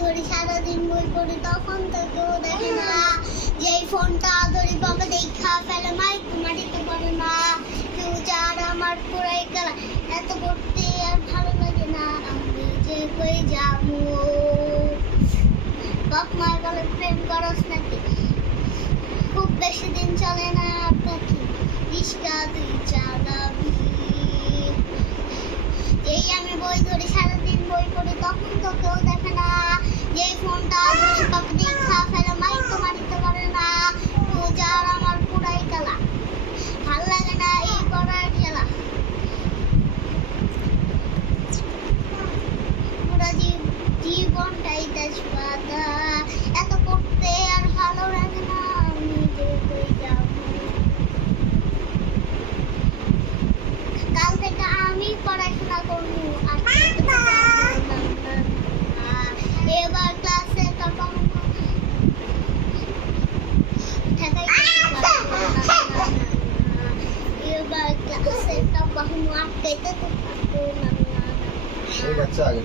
ধরি সারাদিন বই পড়ি তখন তো কেউ দেখে না, যেই ফোনটা ধরি বাবা দেখা ফেলে মাইক মাটিতে পড়ে না, কেউ যার আমার পুরাই খেলা এত পড়তে আর ভালো লাগে না, আমি যে কই যাবো। বাপ মায়ের বলে প্রেম করস নাকি, খুব বেশি দিন চলে না পাখি, রিস্কা তুই চালাবি। এই আমি বই ধরি সারাদিন বই পড়ি তখন তো কেউ দেখে না, যেই ফোনটা ধরি বাবা দেখা ফেলে মাইক তো মাটিতে পড়ে না, কেউ যার আমার পুরাই খেলা ভাল লাগে না এই পড়ার খেলা। পুরা জীবনটাই তেজপাতা, এত পড়তে আর ভালো লাগে না, আমি যে কই যাবো। কাল থেকে আমি পড়াশোনা করবো, আজকে তো যাবো না। এবার ক্লাসে তখন এবার ক্লাসে তখন আটকাইতে তো পারবো না। ঠিক আছে আগে